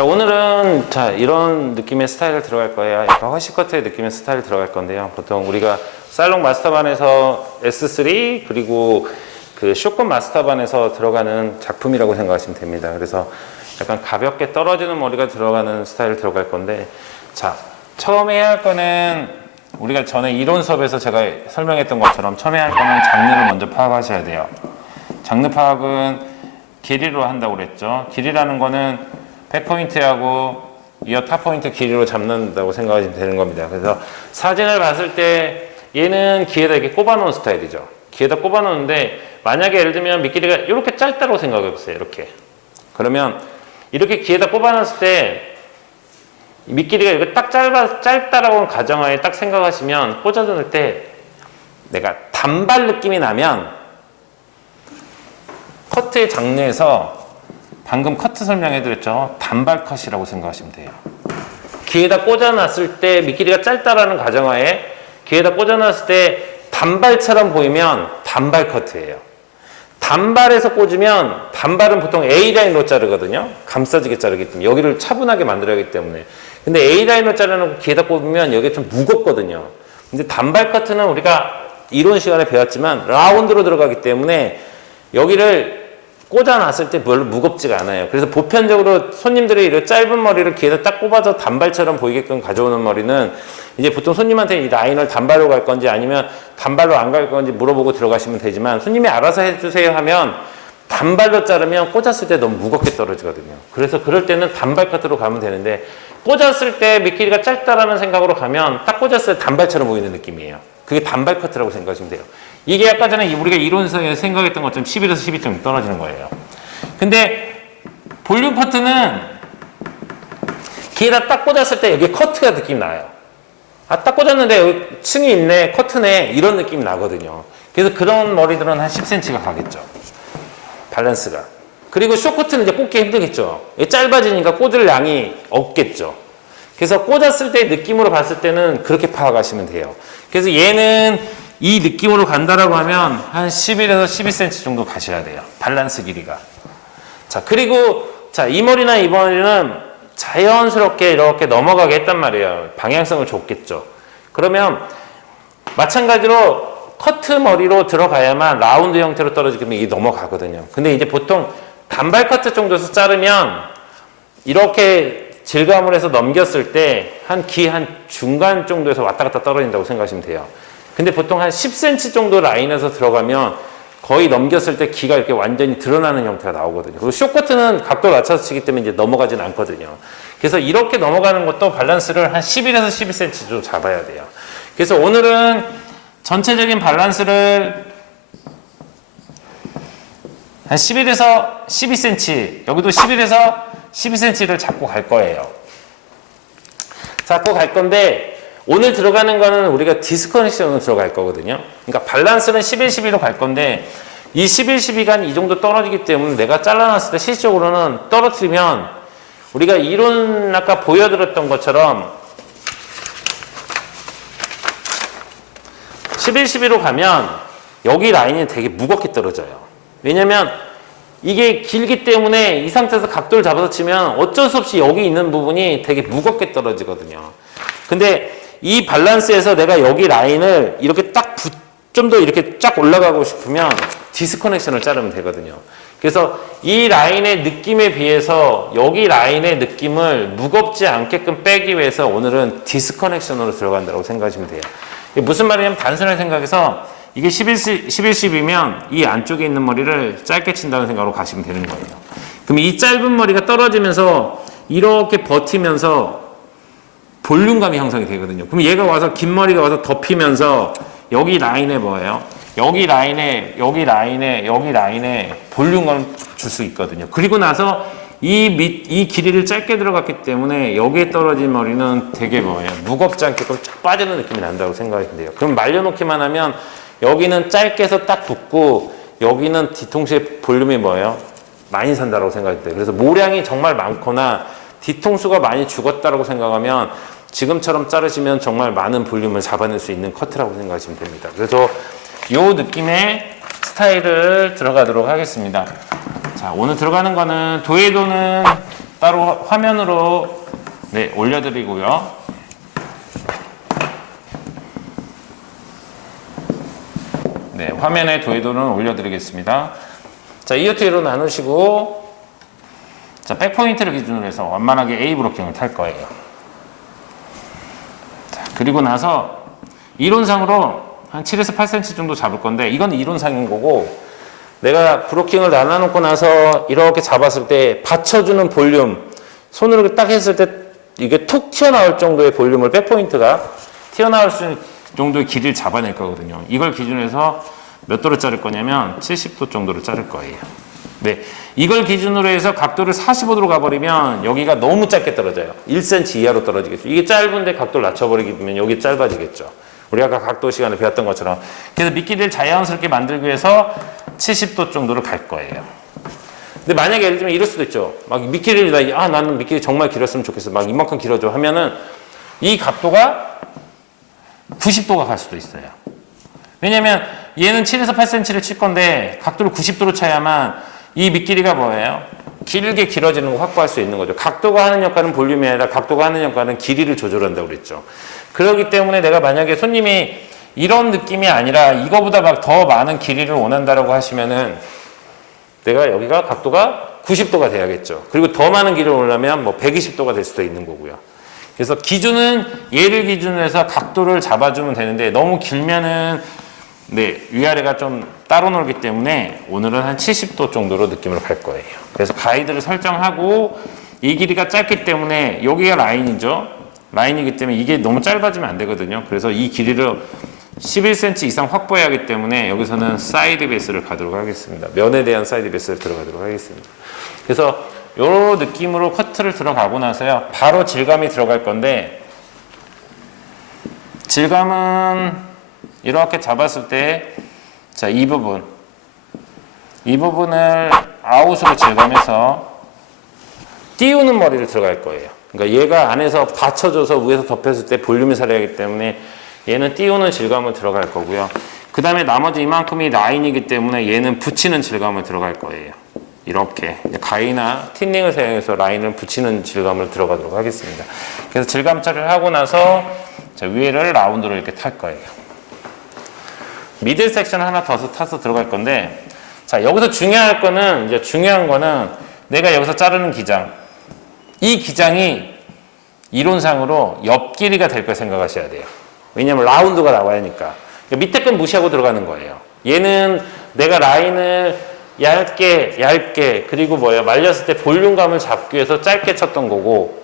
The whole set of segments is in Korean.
자, 오늘은 이런 느낌의 스타일을 들어갈 거예요. 약간 허쉬커트의 느낌의 스타일을 들어갈 건데요. 보통 우리가 살롱 마스터반에서 S3 그리고 그 쇼컷 마스터반에서 들어가는 작품이라고 생각하시면 됩니다. 그래서 약간 가볍게 떨어지는 머리가 들어가는 스타일을 들어갈 건데, 자, 처음에 해야 할 거는 우리가 전에 이론 수업에서 제가 설명했던 것처럼 처음에 할 거는 장르를 먼저 파악하셔야 돼요. 장르 파악은 길이로 한다고 그랬죠. 길이라는 거는 백포인트하고 이어 탑포인트 길이로 잡는다고 생각하시면 되는 겁니다. 그래서 사진을 봤을 때 얘는 귀에다 이렇게 꼽아놓은 스타일이죠. 귀에다 꼽아놓는데 만약에 예를 들면 밑길이가 이렇게 짧다고 생각해보세요. 이렇게. 그러면 이렇게 귀에다 꼽아놨을 때 밑길이가 이렇게 딱 짧다라고 가정하에 딱 생각하시면 꽂아놓을 때 내가 단발 느낌이 나면 커트의 장르에서 방금 커트 설명해드렸죠. 단발 컷이라고 생각하시면 돼요. 귀에다 꽂아놨을 때 밑길이가 짧다라는 가정하에 귀에다 꽂아놨을 때 단발처럼 보이면 단발 커트예요. 단발에서 꽂으면 단발은 보통 A라인으로 자르거든요. 감싸지게 자르기 때문에 여기를 차분하게 만들어야 하기 때문에. 근데 A라인으로 자르는 귀에다 꽂으면 여기 좀 무겁거든요. 근데 단발 커트는 우리가 이론 시간에 배웠지만 라운드로 들어가기 때문에 여기를 꽂아놨을 때 별로 무겁지가 않아요. 그래서 보편적으로 손님들이 이렇게 짧은 머리를 귀에다 딱 꼽아서 단발처럼 보이게끔 가져오는 머리는 이제 보통 손님한테 이 라인을 단발로 갈 건지 아니면 단발로 안 갈 건지 물어보고 들어가시면 되지만 손님이 알아서 해주세요 하면 단발로 자르면 꽂았을 때 너무 무겁게 떨어지거든요. 그래서 그럴 때는 단발 커트로 가면 되는데 꽂았을 때 밑길이가 짧다라는 생각으로 가면 딱 꽂았을 때 단발처럼 보이는 느낌이에요. 그게 단발 커트라고 생각하시면 돼요. 이게 아까 전에 우리가 이론상에 생각했던 것처럼 11에서 12점 떨어지는 거예요. 근데 볼륨 커트는 귀에다 딱 꽂았을 때 여기 커트가 느낌 나요. 아, 딱 꽂았는데 여기 층이 있네, 커트네, 이런 느낌이 나거든요. 그래서 그런 머리들은 한 10cm가 가겠죠. 밸런스가. 그리고 숏커트는 이제 꽂기 힘들겠죠. 짧아지니까 꽂을 양이 없겠죠. 그래서 꽂았을 때 느낌으로 봤을 때는 그렇게 파악하시면 돼요. 그래서 얘는 이 느낌으로 간다라고 하면 한 11에서 12cm 정도 가셔야 돼요. 밸런스 길이가. 자, 그리고 자, 이 머리나 이 머리는 자연스럽게 이렇게 넘어가게 했단 말이에요. 방향성을 줬겠죠. 그러면 마찬가지로 커트 머리로 들어가야만 라운드 형태로 떨어지면 이게 넘어가거든요. 근데 이제 보통 단발 커트 정도에서 자르면 이렇게 질감을 해서 넘겼을 때 한 귀 한 중간 정도에서 왔다 갔다 떨어진다고 생각하시면 돼요. 근데 보통 한 10cm 정도 라인에서 들어가면 거의 넘겼을 때 귀가 이렇게 완전히 드러나는 형태가 나오거든요. 그리고 숏커트는 각도를 낮춰서 치기 때문에 이제 넘어가진 않거든요. 그래서 이렇게 넘어가는 것도 밸런스를 한 11에서 12cm 정도 잡아야 돼요. 그래서 오늘은 전체적인 밸런스를 한 11에서 12cm, 여기도 11에서 12cm를 잡고 갈 거예요. 잡고 갈 건데 오늘 들어가는 거는 우리가 디스커넥션으로 들어갈 거거든요. 그러니까 밸런스는 11, 12로 갈 건데 이 11, 12가 이 정도 떨어지기 때문에 내가 잘라놨을 때 실질적으로는 떨어뜨리면 우리가 이론 아까 보여드렸던 것처럼 11, 12로 가면 여기 라인이 되게 무겁게 떨어져요. 왜냐면 이게 길기 때문에 이 상태에서 각도를 잡아서 치면 어쩔 수 없이 여기 있는 부분이 되게 무겁게 떨어지거든요. 근데 이 밸런스에서 내가 여기 라인을 이렇게 딱 좀 더 이렇게 쫙 올라가고 싶으면 디스커넥션을 자르면 되거든요. 그래서 이 라인의 느낌에 비해서 여기 라인의 느낌을 무겁지 않게끔 빼기 위해서 오늘은 디스커넥션으로 들어간다고 생각하시면 돼요. 이게 무슨 말이냐면 단순하게 생각해서 이게 11, 10이면 이 안쪽에 있는 머리를 짧게 친다는 생각으로 가시면 되는 거예요. 그럼 이 짧은 머리가 떨어지면서 이렇게 버티면서 볼륨감이 형성이 되거든요. 그럼 얘가 와서 긴 머리가 와서 덮이면서 여기 라인에 뭐예요? 여기 라인에 볼륨감을 줄 수 있거든요. 그리고 나서 이 길이를 짧게 들어갔기 때문에 여기에 떨어진 머리는 되게 뭐예요? 무겁지 않게끔 쫙 빠지는 느낌이 난다고 생각하시면 돼요. 그럼 말려놓기만 하면 여기는 짧게 해서 딱 붙고 여기는 뒤통수에 볼륨이 뭐예요? 많이 산다고 생각해요. 그래서 모량이 정말 많거나 뒤통수가 많이 죽었다고 생각하면 지금처럼 자르시면 정말 많은 볼륨을 잡아낼 수 있는 커트라고 생각하시면 됩니다. 그래서 이 느낌의 스타일을 들어가도록 하겠습니다. 자, 오늘 들어가는 거는 도에도는 따로 화면으로 네, 올려드리고요. 네, 화면에 도해도는 올려드리겠습니다. 자, 이어트로 나누시고, 자, 백포인트를 기준으로 해서 완만하게 A 브로킹을 탈 거예요. 자, 그리고 나서 이론상으로 한 7에서 8cm 정도 잡을 건데, 이건 이론상인 거고, 내가 브로킹을 나눠놓고 나서 이렇게 잡았을 때 받쳐주는 볼륨, 손으로 딱 했을 때 이게 툭 튀어나올 정도의 볼륨을 백포인트가 튀어나올 수 있는 정도의 길이를 잡아낼 거거든요. 이걸 기준으로 해서 몇 도로 자를 거냐면 70도 정도로 자를 거예요. 네, 이걸 기준으로 해서 각도를 45도로 가버리면 여기가 너무 짧게 떨어져요. 1cm 이하로 떨어지겠죠. 이게 짧은데 각도를 낮춰버리게 되면 여기 짧아지겠죠. 우리가 아까 각도 시간에 배웠던 것처럼. 그래서 미끼를 자연스럽게 만들기 위해서 70도 정도로 갈 거예요. 근데 만약에 예를 들면 이럴 수도 있죠. 막 미끼를, 나는 미끼를 정말 길었으면 좋겠어. 막 이만큼 길어져 하면은 이 각도가 90도가 갈 수도 있어요. 왜냐면 얘는 7에서 8cm를 칠 건데 각도를 90도로 쳐야만 이 밑길이가 뭐예요? 길게 길어지는 거 확보할 수 있는 거죠. 각도가 하는 역할은 볼륨이 아니라 각도가 하는 역할은 길이를 조절한다고 그랬죠. 그렇기 때문에 내가 만약에 손님이 이런 느낌이 아니라 이거보다 막 더 많은 길이를 원한다라고 하시면은 내가 여기가 각도가 90도가 돼야겠죠. 그리고 더 많은 길이를 원하면 뭐 120도가 될 수도 있는 거고요. 그래서 기준은 얘를 기준으로 해서 각도를 잡아주면 되는데 너무 길면은 네, 위아래가 좀 따로 놀기 때문에 오늘은 한 70도 정도로 느낌으로 갈 거예요. 그래서 가이드를 설정하고 이 길이가 짧기 때문에 여기가 라인이죠. 라인이기 때문에 이게 너무 짧아지면 안 되거든요. 그래서 이 길이를 11cm 이상 확보해야 하기 때문에 여기서는 사이드 베이스를 가도록 하겠습니다. 면에 대한 사이드 베이스를 들어가도록 하겠습니다. 그래서 이런 느낌으로 커트를 들어가고 나서요. 바로 질감이 들어갈 건데 질감은 이렇게 잡았을 때 자, 이 부분을 아웃으로 질감해서 띄우는 머리를 들어갈 거예요. 그러니까 얘가 안에서 받쳐줘서 위에서 덮였을 때 볼륨이 살아야하기 때문에 얘는 띄우는 질감을 들어갈 거고요. 그 다음에 나머지 이만큼이 라인이기 때문에 얘는 붙이는 질감을 들어갈 거예요. 이렇게 가위나 틴닝을 사용해서 라인을 붙이는 질감을 들어가도록 하겠습니다. 그래서 질감 처리를 하고 나서 자, 위에를 라운드로 이렇게 탈 거예요. 미들 섹션 하나 더 타서 들어갈 건데 자, 여기서 중요한 거는 내가 여기서 자르는 기장, 이 기장이 이론상으로 옆 길이가 될 걸 생각하셔야 돼요. 왜냐면 라운드가 나와야 하니까. 밑에 건 무시하고 들어가는 거예요. 얘는 내가 라인을 얇게 그리고 말렸을 때 볼륨감을 잡기 위해서 짧게 쳤던 거고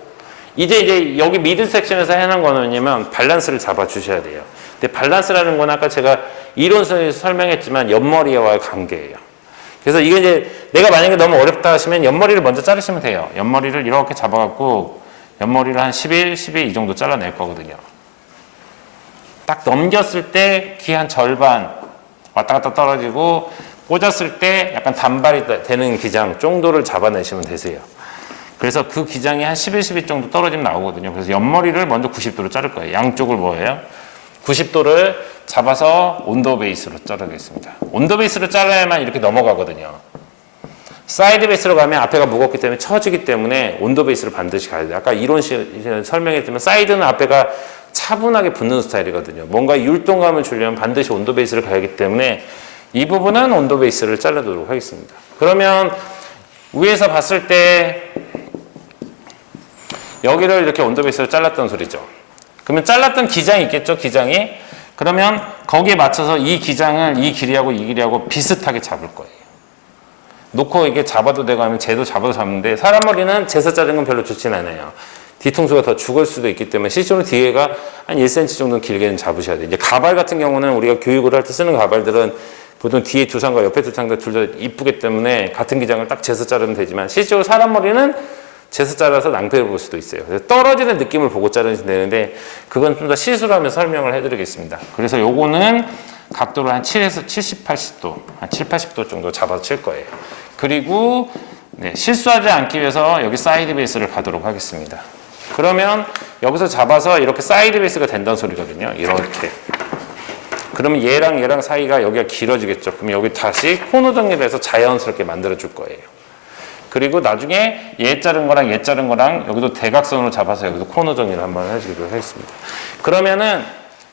이제 여기 미들 섹션에서 해놓은 거는 뭐냐면 밸런스를 잡아 주셔야 돼요. 근데 밸런스라는 건 아까 제가 이론상에서 설명했지만 옆머리와의 관계예요. 그래서 이게 이제 내가 만약에 너무 어렵다 하시면 옆머리를 먼저 자르시면 돼요. 옆머리를 이렇게 잡아갖고 옆머리를 한 11, 12 이 정도 잘라낼 거거든요. 딱 넘겼을 때 키 한 절반 왔다 갔다 떨어지고 꽂았을 때 약간 단발이 되는 기장 정도를 잡아내시면 되세요. 그래서 그 기장이 한 11, 12 정도 떨어지면 나오거든요. 그래서 옆머리를 먼저 90도로 자를 거예요. 양쪽을 90도를 잡아서 온도 베이스로 자르겠습니다. 온도 베이스로 잘라야만 이렇게 넘어가거든요. 사이드 베이스로 가면 앞에가 무겁기 때문에 처지기 때문에 온도 베이스를 반드시 가야 돼요. 아까 이론 설명했지만 사이드는 앞에가 차분하게 붙는 스타일이거든요. 뭔가 율동감을 주려면 반드시 온도 베이스를 가야 하기 때문에 이 부분은 온도 베이스를 잘라도록 하겠습니다. 그러면 위에서 봤을 때 여기를 이렇게 온도 베이스로 잘랐던 소리죠. 그러면 잘랐던 기장이 있겠죠, 기장이. 그러면 거기에 맞춰서 이 기장을 이 길이하고 이 길이하고 비슷하게 잡을 거예요. 놓고 이게 잡아도 되고 하면 쟤도 잡아도 잡는데 사람 머리는 재서 자른 건 별로 좋진 않아요. 뒤통수가 더 죽을 수도 있기 때문에 실제로 뒤에가 한 1cm 정도 길게는 잡으셔야 돼요. 이제 가발 같은 경우는 우리가 교육을 할 때 쓰는 가발들은 보통 뒤에 두상과 옆에 두상 둘 다 이쁘기 때문에 같은 기장을 딱 재서 자르면 되지만 실제로 사람 머리는 재서 잘라서 낭패를 볼 수도 있어요. 그래서 떨어지는 느낌을 보고 자르시면 되는데 그건 좀 더 시술하면 설명을 해드리겠습니다. 그래서 요거는 각도를 한 7에서 70, 80도, 한 7, 80도 정도 잡아서 칠 거예요. 그리고 실수하지 않기 위해서 여기 사이드 베이스를 가도록 하겠습니다. 그러면 여기서 잡아서 이렇게 사이드 베이스가 된다는 소리거든요. 이렇게. 그러면 얘랑 사이가 여기가 길어지겠죠. 그럼 여기 다시 코너 정리를 해서 자연스럽게 만들어 줄 거예요. 그리고 나중에 얘 자른 거랑 얘 자른 거랑 여기도 대각선으로 잡아서 여기도 코너 정리를 한번 해주기로 하겠습니다. 그러면은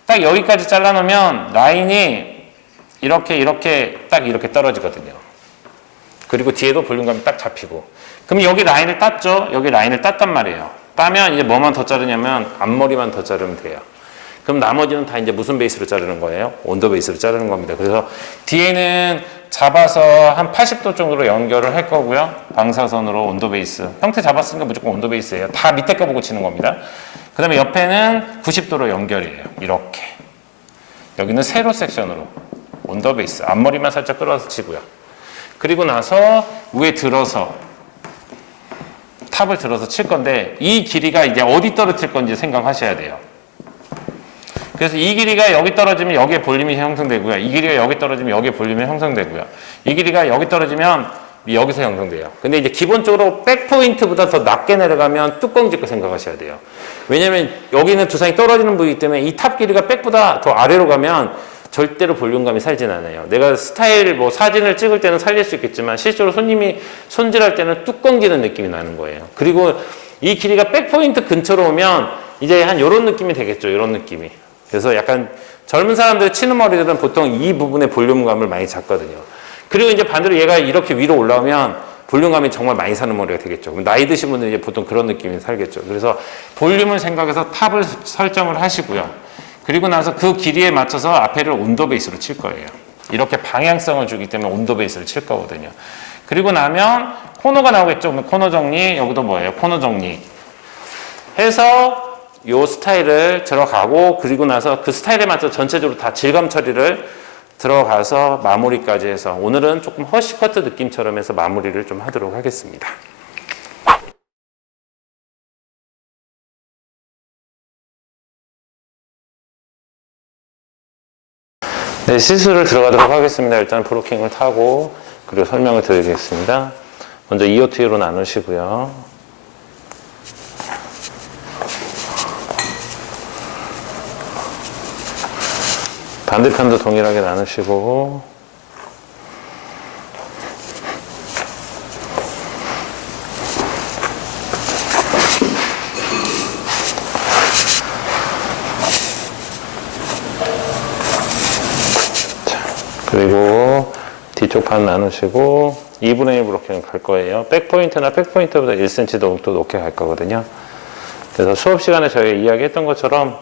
딱 여기까지 잘라놓으면 라인이 이렇게 딱 이렇게 떨어지거든요. 그리고 뒤에도 볼륨감이 딱 잡히고. 그럼 여기 라인을 땄죠? 여기 라인을 땄단 말이에요. 따면 이제 뭐만 더 자르냐면 앞머리만 더 자르면 돼요. 그럼 나머지는 다 이제 무슨 베이스로 자르는 거예요? 온도 베이스로 자르는 겁니다. 그래서 뒤에는 잡아서 한 80도 정도로 연결을 할 거고요. 방사선으로 온도 베이스. 형태 잡았으니까 무조건 온도 베이스예요. 다 밑에 거 보고 치는 겁니다. 그 다음에 옆에는 90도로 연결이에요. 이렇게. 여기는 세로 섹션으로 온도 베이스. 앞머리만 살짝 끌어서 치고요. 그리고 나서 위에 들어서 탑을 들어서 칠 건데 이 길이가 이제 어디 떨어질 건지 생각하셔야 돼요. 그래서 이 길이가 여기 떨어지면 여기에 볼륨이 형성되고요. 이 길이가 여기 떨어지면 여기에 볼륨이 형성되고요. 이 길이가 여기 떨어지면 여기서 형성돼요. 근데 이제 기본적으로 백 포인트보다 더 낮게 내려가면 뚜껑 짓고 생각하셔야 돼요. 왜냐면 여기는 두상이 떨어지는 부위이기 때문에 이 탑 길이가 백보다 더 아래로 가면 절대로 볼륨감이 살진 않아요. 내가 스타일 뭐 사진을 찍을 때는 살릴 수 있겠지만 실제로 손님이 손질할 때는 뚜껑 지는 느낌이 나는 거예요. 그리고 이 길이가 백 포인트 근처로 오면 이제 한 요런 느낌이 되겠죠. 요런 느낌이. 그래서 약간 젊은 사람들 치는 머리들은 보통 이 부분에 볼륨감을 많이 잡거든요. 그리고 이제 반대로 얘가 이렇게 위로 올라오면 볼륨감이 정말 많이 사는 머리가 되겠죠. 나이 드신 분들은 이제 보통 그런 느낌이 살겠죠. 그래서 볼륨을 생각해서 탑을 설정을 하시고요. 그리고 나서 그 길이에 맞춰서 앞에를 온도 베이스로 칠 거예요. 이렇게 방향성을 주기 때문에 온도 베이스를 칠 거거든요. 그리고 나면 코너가 나오겠죠. 코너 정리, 여기도 뭐예요? 코너 정리. 해서 요 스타일을 들어가고 그리고 나서 그 스타일에 맞춰 전체적으로 다 질감 처리를 들어가서 마무리까지 해서 오늘은 조금 허쉬커트 느낌처럼 해서 마무리를 좀 하도록 하겠습니다. 네, 시술을 들어가도록 하겠습니다. 일단 브로킹을 타고 그리고 설명을 드리겠습니다. 먼저 EOT로 나누시고요. 반대편도 동일하게 나누시고 그리고 뒤쪽 반 나누시고 2분의 1 브로킹을 갈 거예요. 백포인트나 백포인트보다 1cm 더 높게 갈 거거든요. 그래서 수업 시간에 저희가 이야기했던 것처럼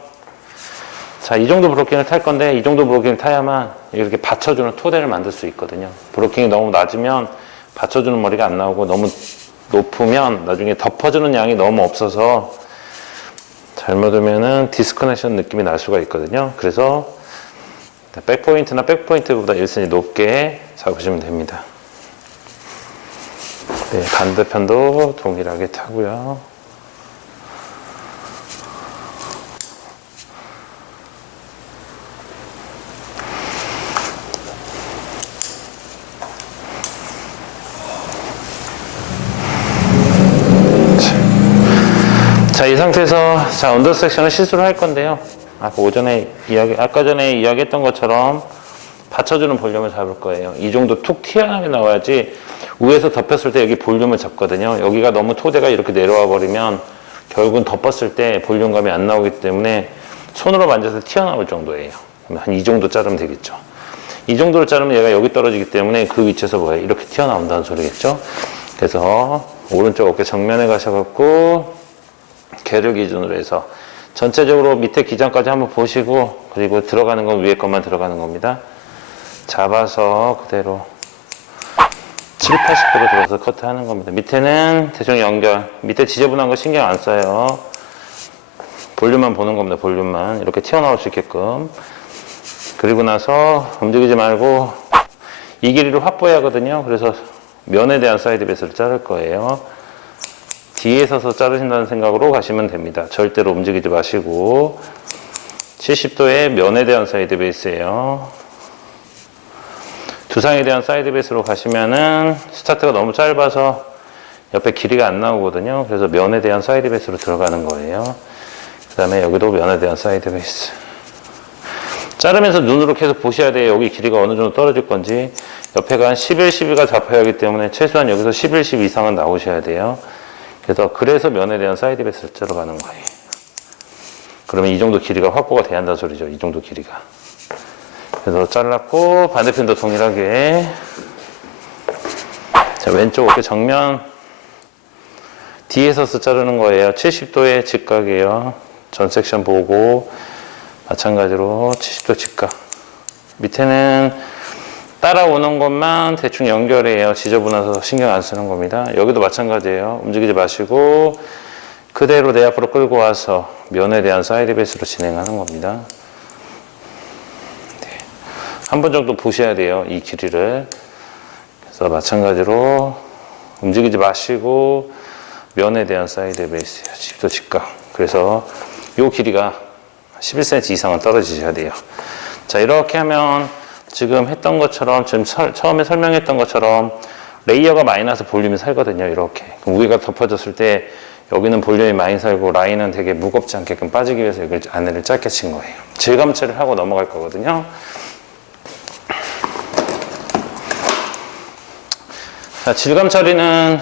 자, 이 정도 브로킹을 탈 건데 이 정도 브로킹을 타야만 이렇게 받쳐주는 토대를 만들 수 있거든요. 브로킹이 너무 낮으면 받쳐주는 머리가 안 나오고 너무 높으면 나중에 덮어주는 양이 너무 없어서 잘못하면은 디스커넥션 느낌이 날 수가 있거든요. 그래서 백포인트나 백포인트보다 1cm 높게 잡으시면 됩니다. 네, 반대편도 동일하게 타고요. 자, 이 상태에서 자, 언더 섹션을 시술을 할 건데요. 아까 전에 이야기했던 것처럼 받쳐주는 볼륨을 잡을 거예요. 이 정도 툭 튀어나오게 나와야지 위에서 덮였을 때 여기 볼륨을 잡거든요. 여기가 너무 토대가 이렇게 내려와 버리면 결국은 덮었을 때 볼륨감이 안 나오기 때문에 손으로 만져서 튀어나올 정도예요. 한 이 정도 자르면 되겠죠. 이 정도로 자르면 얘가 여기 떨어지기 때문에 그 위치에서 뭐예요? 이렇게 튀어나온다는 소리겠죠. 그래서 오른쪽 어깨 정면에 가셔갖고 개를 기준으로 해서 전체적으로 밑에 기장까지 한번 보시고 그리고 들어가는 건 위에 것만 들어가는 겁니다. 잡아서 그대로 7, 80도로 들어서 커트하는 겁니다. 밑에는 대충 연결, 밑에 지저분한 거 신경 안 써요. 볼륨만 보는 겁니다. 볼륨만 이렇게 튀어나올 수 있게끔. 그리고 나서 움직이지 말고 이 길이로 확보해야 하거든요. 그래서 면에 대한 사이드 베이스를 자를 거예요. 뒤에 서서 자르신다는 생각으로 가시면 됩니다. 절대로 움직이지 마시고 70도의 면에 대한 사이드 베이스예요. 두상에 대한 사이드 베이스로 가시면은 스타트가 너무 짧아서 옆에 길이가 안 나오거든요. 그래서 면에 대한 사이드 베이스로 들어가는 거예요. 그 다음에 여기도 면에 대한 사이드 베이스. 자르면서 눈으로 계속 보셔야 돼요. 여기 길이가 어느 정도 떨어질 건지. 옆에가 한 11, 12가 잡혀야 하기 때문에 최소한 여기서 11, 12 이상은 나오셔야 돼요. 그래서 면에 대한 사이드 베이스를 자러 가는 거예요. 그러면 이 정도 길이가 확보가 돼야 한다는 소리죠. 이 정도 길이가. 그래서 잘랐고 반대편도 동일하게. 자, 왼쪽 어깨 정면 뒤에서서 자르는 거예요. 70도의 직각이에요. 전 섹션 보고 마찬가지로 70도 직각. 밑에는 따라오는 것만 대충 연결해요. 지저분해서 신경 안 쓰는 겁니다. 여기도 마찬가지예요. 움직이지 마시고 그대로 내 앞으로 끌고 와서 면에 대한 사이드 베이스로 진행하는 겁니다. 네. 한 번 정도 보셔야 돼요. 이 길이를. 그래서 마찬가지로 움직이지 마시고 면에 대한 사이드 베이스예요. 10도 직각. 그래서 이 길이가 11cm 이상은 떨어지셔야 돼요. 자, 이렇게 하면 지금 했던 것처럼, 지금 처음에 설명했던 것처럼 레이어가 많이 나서 볼륨이 살거든요. 이렇게. 그럼 위가 덮어졌을 때 여기는 볼륨이 많이 살고 라인은 되게 무겁지 않게끔 빠지기 위해서 여기 안에를 짧게 친 거예요. 질감 처리를 하고 넘어갈 거거든요. 자, 질감 처리는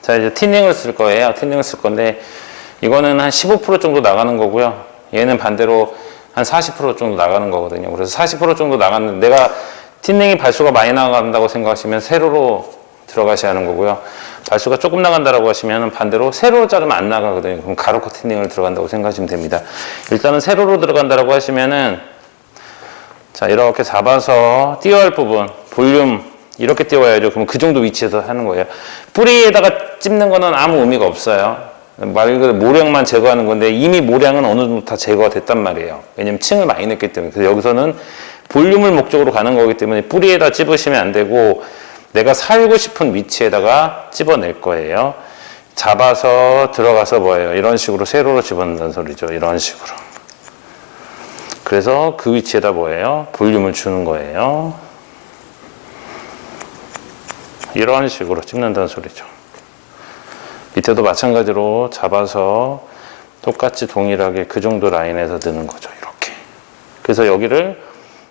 자, 이제 틴닝을 쓸 거예요. 틴닝을 쓸 건데 이거는 한 15% 정도 나가는 거고요. 얘는 반대로 한 40% 정도 나가는 거거든요. 그래서 40% 정도 나갔는데 내가 틴닝이 발수가 많이 나간다고 생각하시면 세로로 들어가셔야 하는 거고요. 발수가 조금 나간다고 하시면 반대로 세로로 자르면 안 나가거든요. 그럼 가로코 틴닝을 들어간다고 생각하시면 됩니다. 일단은 세로로 들어간다고 하시면은 자, 이렇게 잡아서 띄워야 할 부분, 볼륨 이렇게 띄워야죠. 그럼 그 정도 위치에서 하는 거예요. 뿌리에다가 찝는 거는 아무 의미가 없어요. 말 그대로 모량만 제거하는 건데 이미 모량은 어느 정도 다 제거가 됐단 말이에요. 왜냐면 층을 많이 넣기 때문에. 그래서 여기서는 볼륨을 목적으로 가는 거기 때문에 뿌리에다 찝으시면 안 되고 내가 살고 싶은 위치에다가 찝어낼 거예요. 잡아서 들어가서 뭐예요? 이런 식으로 세로로 집어넣는다는 소리죠. 이런 식으로. 그래서 그 위치에다 뭐예요? 볼륨을 주는 거예요. 이런 식으로 찝는다는 소리죠. 밑에도 마찬가지로 잡아서 똑같이 동일하게 그 정도 라인에서 넣는 거죠. 이렇게. 그래서 여기를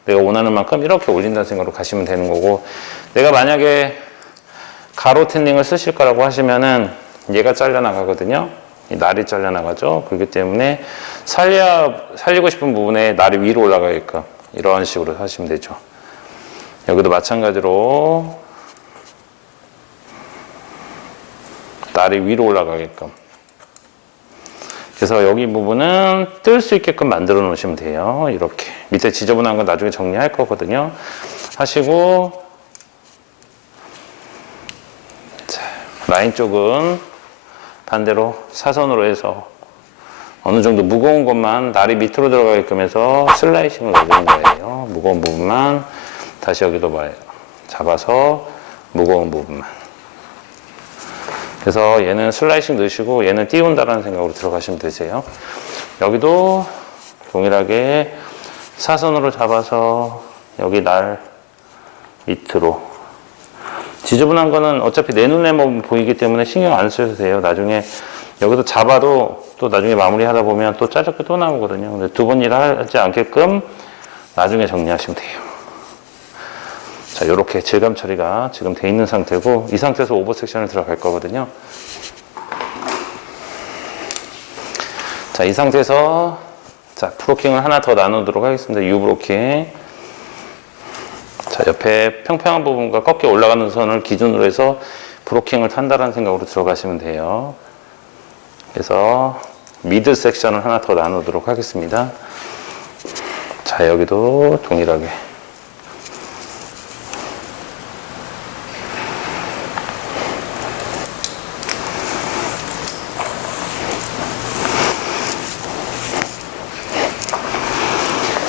내가 원하는 만큼 이렇게 올린다는 생각으로 가시면 되는 거고, 내가 만약에 가로 틴닝을 쓰실 거라고 하시면은 얘가 잘려나가거든요. 이 날이 잘려나가죠. 그렇기 때문에 살리고 싶은 부분에 날이 위로 올라가게끔 이런 식으로 하시면 되죠. 여기도 마찬가지로 날이 위로 올라가게끔. 그래서 여기 부분은 뜰 수 있게끔 만들어 놓으시면 돼요. 이렇게. 밑에 지저분한 건 나중에 정리할 거거든요. 하시고, 자, 라인 쪽은 반대로 사선으로 해서 어느 정도 무거운 것만 날이 밑으로 들어가게끔 해서 슬라이싱을 넣어주는 거예요. 무거운 부분만 다시 여기도 봐요. 잡아서 무거운 부분만. 그래서 얘는 슬라이싱 넣으시고 얘는 띄운다라는 생각으로 들어가시면 되세요. 여기도 동일하게 사선으로 잡아서 여기 날 밑으로. 지저분한 거는 어차피 내 눈에 보이기 때문에 신경 안 쓰셔도 돼요. 나중에 여기서 잡아도 또 나중에 마무리 하다 보면 또 짜증게 또 나오거든요. 근데 두 번 일하지 않게끔 나중에 정리하시면 돼요. 자, 요렇게 질감 처리가 지금 돼 있는 상태고, 이 상태에서 오버 섹션을 들어갈 거거든요. 자, 이 상태에서 자, 브로킹을 하나 더 나누도록 하겠습니다. U 브로킹. 자, 옆에 평평한 부분과 꺾여 올라가는 선을 기준으로 해서 브로킹을 탄다는 생각으로 들어가시면 돼요. 그래서 미드 섹션을 하나 더 나누도록 하겠습니다. 자, 여기도 동일하게.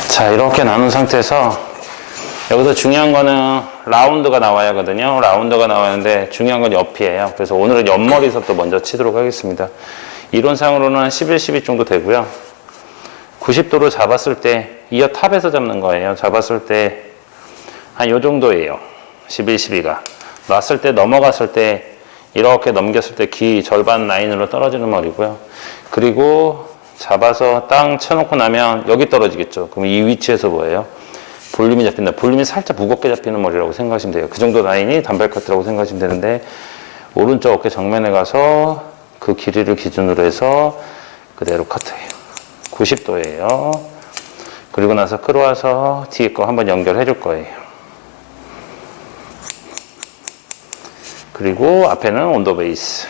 자, 이렇게 나눈 상태에서 여기서 중요한 거는 라운드가 나와야 하거든요. 라운드가 나와야하는데 중요한 건 옆이에요. 그래서 오늘은 옆머리에서 먼저 치도록 하겠습니다. 이론상으로는 한 11, 12 정도 되고요. 90도로 잡았을 때 이어 탑에서 잡는 거예요. 잡았을 때 한 요 정도예요. 11, 12가. 놨을 때 넘어갔을 때 이렇게 넘겼을 때 귀 절반 라인으로 떨어지는 머리고요. 그리고 잡아서 땅 쳐놓고 나면 여기 떨어지겠죠. 그럼 이 위치에서 뭐예요? 볼륨이 잡힌다. 볼륨이 살짝 무겁게 잡히는 머리라고 생각하시면 돼요. 그 정도 라인이 단발 커트라고 생각하시면 되는데 오른쪽 어깨 정면에 가서 그 길이를 기준으로 해서 그대로 커트해요. 90도예요. 그리고 나서 끌어와서 뒤에 거 한번 연결해 줄 거예요. 그리고 앞에는 온도 베이스.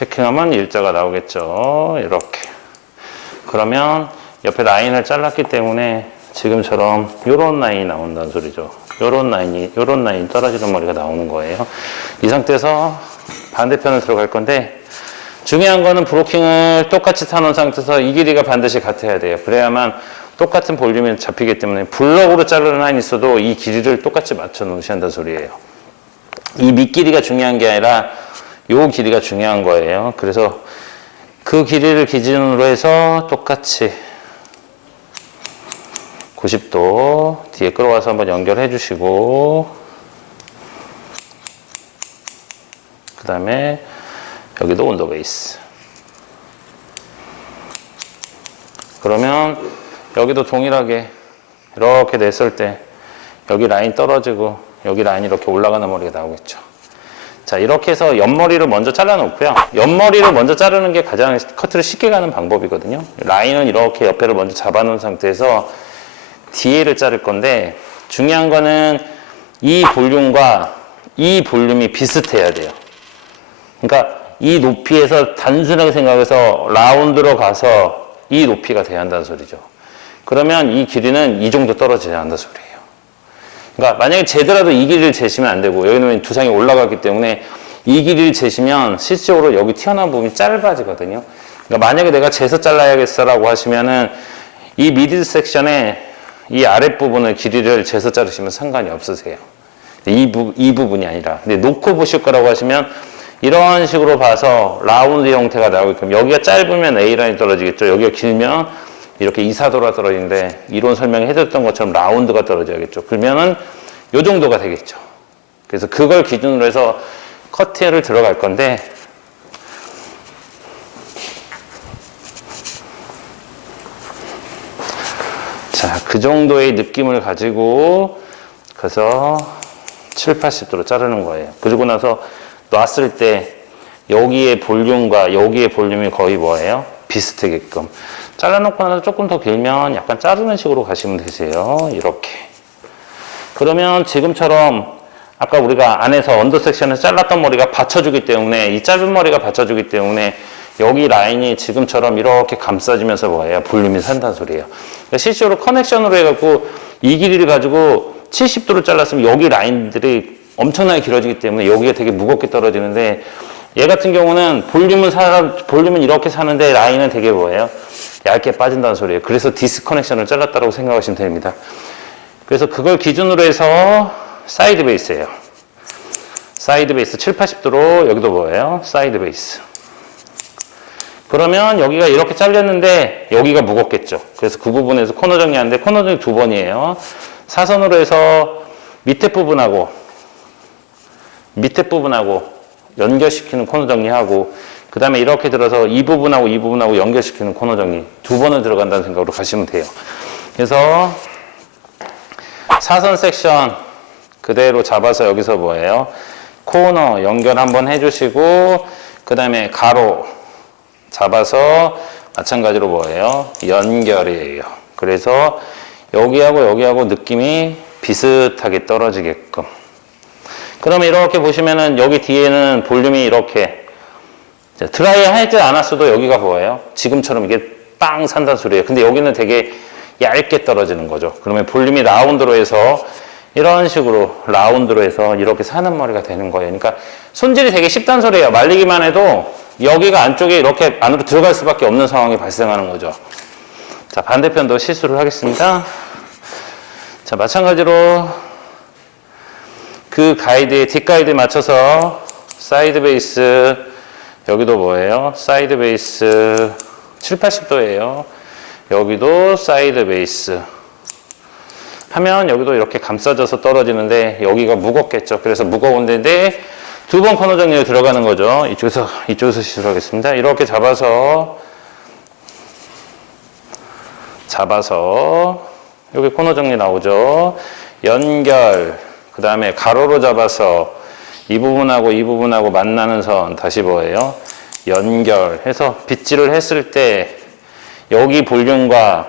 체킹하면 일자가 나오겠죠. 이렇게. 그러면 옆에 라인을 잘랐기 때문에 지금처럼 요런 라인이 나온다는 소리죠. 요런 라인이 떨어지는 머리가 나오는 거예요. 이 상태에서 반대편을 들어갈 건데 중요한 거는 브로킹을 똑같이 타놓은 상태에서 이 길이가 반드시 같아야 돼요. 그래야만 똑같은 볼륨이 잡히기 때문에 블럭으로 자르는 라인이 있어도 이 길이를 똑같이 맞춰 놓으셔야 한다는 소리예요. 이 밑길이가 중요한 게 아니라 요 길이가 중요한 거예요. 그래서 그 길이를 기준으로 해서 똑같이 90도 뒤에 끌어와서 한번 연결해 주시고 그 다음에 여기도 온도 베이스. 그러면 여기도 동일하게 이렇게 냈을 때 여기 라인 떨어지고 여기 라인이 이렇게 올라가는 머리가 나오겠죠. 자, 이렇게 해서 옆머리를 먼저 잘라 놓고요. 옆머리를 먼저 자르는 게 가장 커트를 쉽게 가는 방법이거든요. 라인은 이렇게 옆에를 먼저 잡아 놓은 상태에서 뒤에를 자를 건데 중요한 거는 이 볼륨과 이 볼륨이 비슷해야 돼요. 그러니까 이 높이에서 단순하게 생각해서 라운드로 가서 이 높이가 돼야 한다는 소리죠. 그러면 이 길이는 이 정도 떨어져야 한다는 소리예요. 그러니까 만약에 재더라도 이 길이를 재시면 안 되고 여기는 두상이 올라가기 때문에 이 길이를 재시면 실질적으로 여기 튀어나온 부분이 짧아지거든요. 그러니까 만약에 내가 재서 잘라야겠어라고 하시면은 이 미들 섹션에 이 아랫부분의 길이를 재서 자르시면 상관이 없으세요. 이 부분이 아니라. 근데 놓고 보실 거라고 하시면 이런 식으로 봐서 라운드 형태가 나오게끔 여기가 짧으면 A라인이 떨어지겠죠. 여기가 길면 이렇게 이사도가 떨어지는데 이론 설명해드렸던 것처럼 라운드가 떨어져야겠죠. 그러면은 요 정도가 되겠죠. 그래서 그걸 기준으로 해서 커트를 들어갈 건데 자, 그 정도의 느낌을 가지고 그래서 7, 80도로 자르는 거예요. 그리고 나서 놨을 때 여기의 볼륨과 여기의 볼륨이 거의 뭐예요? 비슷하게끔. 잘라놓고 나서 조금 더 길면 약간 자르는 식으로 가시면 되세요. 이렇게. 그러면 지금처럼 아까 우리가 안에서 언더 섹션에서 잘랐던 머리가 받쳐주기 때문에 이 짧은 머리가 받쳐주기 때문에 여기 라인이 지금처럼 이렇게 감싸지면서 뭐예요? 볼륨이 산다는 소리예요. 그러니까 실제로 커넥션으로 해갖고 이 길이를 가지고 70도로 잘랐으면 여기 라인들이 엄청나게 길어지기 때문에 여기가 되게 무겁게 떨어지는데 얘 같은 경우는 볼륨은 이렇게 사는데 라인은 되게 뭐예요? 얇게 빠진다는 소리예요. 그래서 디스커넥션을 잘랐다고 생각하시면 됩니다. 그래서 그걸 기준으로 해서 사이드 베이스예요. 사이드 베이스 7, 80도로 여기도 뭐예요? 사이드 베이스. 그러면 여기가 이렇게 잘렸는데 여기가 무겁겠죠. 그래서 그 부분에서 코너 정리하는데 코너 정리 2번이에요. 사선으로 해서 밑에 부분하고 연결시키는 코너 정리하고 그 다음에 이렇게 들어서 이 부분하고 연결시키는 코너 정리 2번을 들어간다는 생각으로 가시면 돼요. 그래서 사선 섹션 그대로 잡아서 여기서 뭐예요? 코너 연결 한번 해주시고 그 다음에 가로 잡아서 마찬가지로 뭐예요? 연결이에요. 그래서 여기하고 느낌이 비슷하게 떨어지게끔. 그러면 이렇게 보시면은 여기 뒤에는 볼륨이 이렇게 드라이 하지 않았어도 여기가 뭐예요? 지금처럼 이게 빵 산다는 소리예요. 근데 여기는 되게 얇게 떨어지는 거죠. 그러면 볼륨이 라운드로 해서 이런 식으로 라운드로 해서 이렇게 사는 머리가 되는 거예요. 그러니까 손질이 되게 쉽다는 소리예요. 말리기만 해도 여기가 안쪽에 이렇게 안으로 들어갈 수밖에 없는 상황이 발생하는 거죠. 자, 반대편도 시술을 하겠습니다. 자, 마찬가지로 그 가이드에 뒷가이드에 맞춰서 사이드 베이스 여기도 뭐예요? 사이드 베이스 7, 80도예요. 여기도 사이드 베이스 하면 여기도 이렇게 감싸져서 떨어지는데 여기가 무겁겠죠. 그래서 무거운 데인데 두 번 코너 정리로 들어가는 거죠. 이쪽에서 시술하겠습니다. 이렇게 잡아서 여기 코너 정리 나오죠. 연결, 그 다음에 가로로 잡아서 이 부분하고 만나는 선 다시 뭐예요? 연결해서 빗질을 했을 때 여기 볼륨과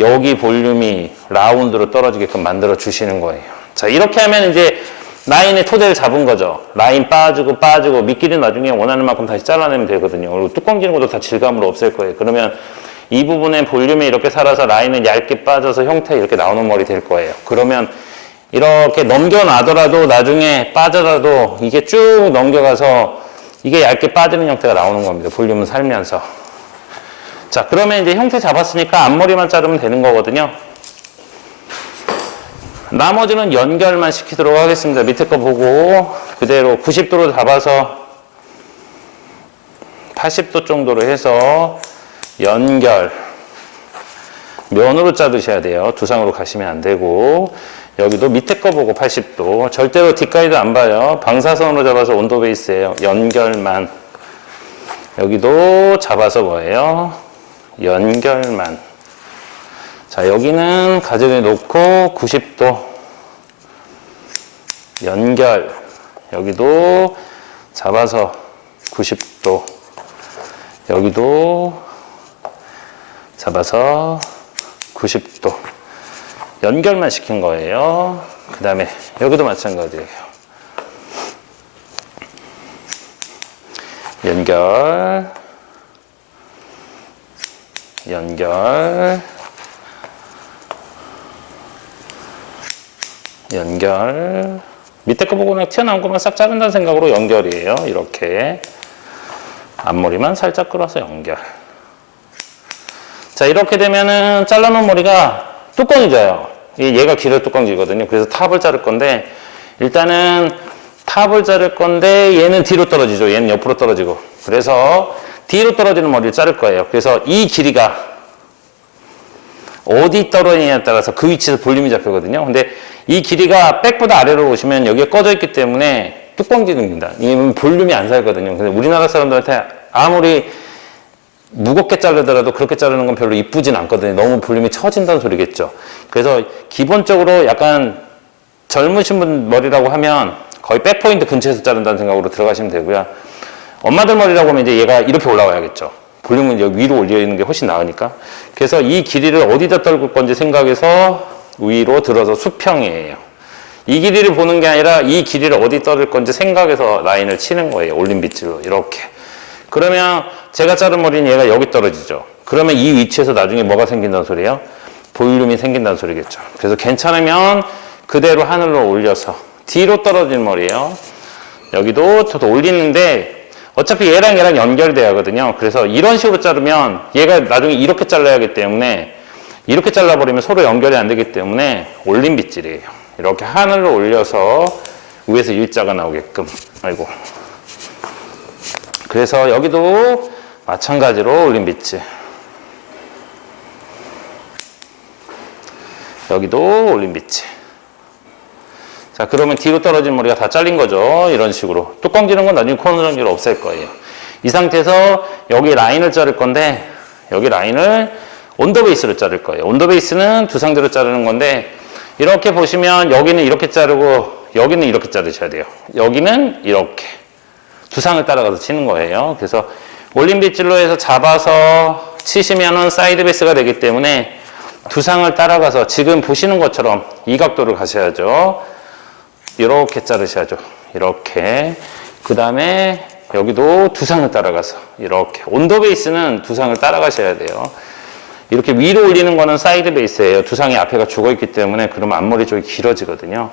여기 볼륨이 라운드로 떨어지게끔 만들어 주시는 거예요. 자, 이렇게 하면 이제 라인의 토대를 잡은 거죠. 라인 빠지고 밑길이 나중에 원하는 만큼 다시 잘라내면 되거든요. 그리고 뚜껑 지는 것도 다 질감으로 없앨 거예요. 그러면 이 부분의 볼륨이 이렇게 살아서 라인은 얇게 빠져서 형태 이렇게 나오는 머리 될 거예요. 그러면 이렇게 넘겨놔더라도 나중에 빠져라도 이게 쭉 넘겨가서 이게 얇게 빠지는 형태가 나오는 겁니다. 볼륨은 살면서. 자, 그러면 이제 형태 잡았으니까 앞머리만 자르면 되는 거거든요. 나머지는 연결만 시키도록 하겠습니다. 밑에 거 보고 그대로 90도로 잡아서 80도 정도로 해서 연결. 면으로 자르셔야 돼요. 두상으로 가시면 안 되고. 여기도 밑에 거 보고 80도. 절대로 뒷가이도 안 봐요. 방사선으로 잡아서 온도 베이스예요. 연결만. 여기도 잡아서 뭐예요? 연결만. 자, 여기는 가정에 놓고 90도. 연결. 여기도 잡아서 90도. 여기도 잡아서 90도. 연결만 시킨 거예요. 그 다음에 여기도 마찬가지예요. 연결, 연결, 연결. 밑에 거 보고 그냥 튀어나온 것만 싹 자른다는 생각으로 연결이에요. 이렇게 앞머리만 살짝 끌어서 연결. 자, 이렇게 되면은 잘라놓은 머리가 뚜껑이 져요. 얘가 길어 뚜껑지거든요. 그래서 탑을 자를 건데, 일단은 탑을 자를 건데 얘는 뒤로 떨어지죠. 얘는 옆으로 떨어지고. 그래서 뒤로 떨어지는 머리를 자를 거예요. 그래서 이 길이가 어디 떨어지냐에 따라서 그 위치에서 볼륨이 잡히거든요. 근데 이 길이가 백보다 아래로 오시면 여기에 꺼져 있기 때문에 뚜껑지입니다. 이 볼륨이 안 살거든요. 근데 우리나라 사람들한테 아무리 무겁게 자르더라도 그렇게 자르는 건 별로 이쁘진 않거든요. 너무 볼륨이 처진다는 소리겠죠. 그래서 기본적으로 약간 젊으신 분 머리라고 하면 거의 백포인트 근처에서 자른다는 생각으로 들어가시면 되고요. 엄마들 머리라고 하면 이제 얘가 이렇게 올라와야겠죠. 볼륨은 여기 위로 올리는 게 훨씬 나으니까. 그래서 이 길이를 어디다 떨굴 건지 생각해서 위로 들어서 수평이에요. 이 길이를 보는 게 아니라 이 길이를 어디 떨을 건지 생각해서 라인을 치는 거예요. 올린 빗질로 이렇게. 그러면 제가 자른 머리는 얘가 여기 떨어지죠. 그러면 이 위치에서 나중에 뭐가 생긴다는 소리예요? 볼륨이 생긴다는 소리겠죠. 그래서 괜찮으면 그대로 하늘로 올려서 뒤로 떨어지는 머리예요. 여기도 저도 올리는데 어차피 얘랑 연결돼야 하거든요. 그래서 이런 식으로 자르면 얘가 나중에 이렇게 잘라야 하기 때문에 이렇게 잘라버리면 서로 연결이 안 되기 때문에 올린 빗질이에요. 이렇게 하늘로 올려서 위에서 일자가 나오게끔. 아이고. 그래서 여기도 마찬가지로 올린 빗질. 여기도 올린 빗질. 자, 그러면 뒤로 떨어진 머리가 다 잘린 거죠. 이런 식으로. 뚜껑 지는 건 나중에 코너 정리로 없앨 거예요. 이 상태에서 여기 라인을 자를 건데, 여기 라인을 온더 베이스로 자를 거예요. 온더 베이스는 두 상대로 자르는 건데, 이렇게 보시면 여기는 이렇게 자르고, 여기는 이렇게 자르셔야 돼요. 여기는 이렇게. 두 상을 따라가서 치는 거예요. 그래서 올린 빗질로 해서 잡아서 치시면은 사이드 베이스가 되기 때문에 두 상을 따라가서 지금 보시는 것처럼 이 각도를 가셔야죠. 이렇게 자르셔야죠. 이렇게. 그 다음에 여기도 두 상을 따라가서 이렇게. 온더 베이스는 두 상을 따라가셔야 돼요. 이렇게 위로 올리는 거는 사이드 베이스예요. 두 상이 앞에가 죽어있기 때문에 그러면 앞머리 쪽이 길어지거든요.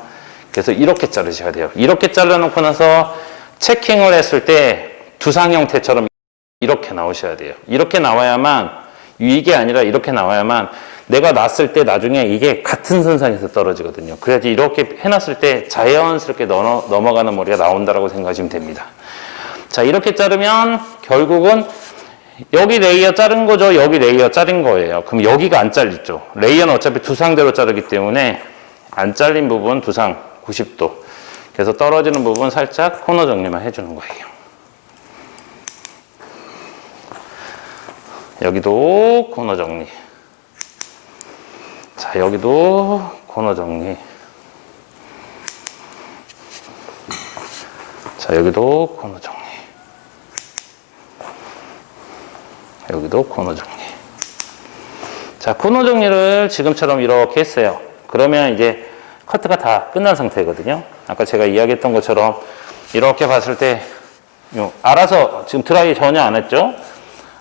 그래서 이렇게 자르셔야 돼요. 이렇게 잘라놓고 나서 체킹을 했을 때 두상 형태처럼 이렇게 나오셔야 돼요. 이렇게 나와야만, 이게 아니라 이렇게 나와야만 내가 놨을 때 나중에 이게 같은 선상에서 떨어지거든요. 그래야지 이렇게 해놨을 때 자연스럽게 넘어가는 머리가 나온다라고 생각하시면 됩니다. 자, 이렇게 자르면 결국은 여기 레이어 자른 거죠. 여기 레이어 자른 거예요. 그럼 여기가 안 잘리죠. 레이어는 어차피 두 상대로 자르기 때문에 안 잘린 부분 두 상 90도. 그래서 떨어지는 부분 살짝 코너 정리만 해주는 거예요. 여기도 코너 정리. 자, 여기도 코너 정리. 자, 여기도 코너 정리. 여기도 코너 정리. 자, 코너 정리를 지금처럼 이렇게 했어요. 그러면 이제 커트가 다 끝난 상태거든요. 아까 제가 이야기했던 것처럼 이렇게 봤을 때 알아서 지금 드라이 전혀 안 했죠?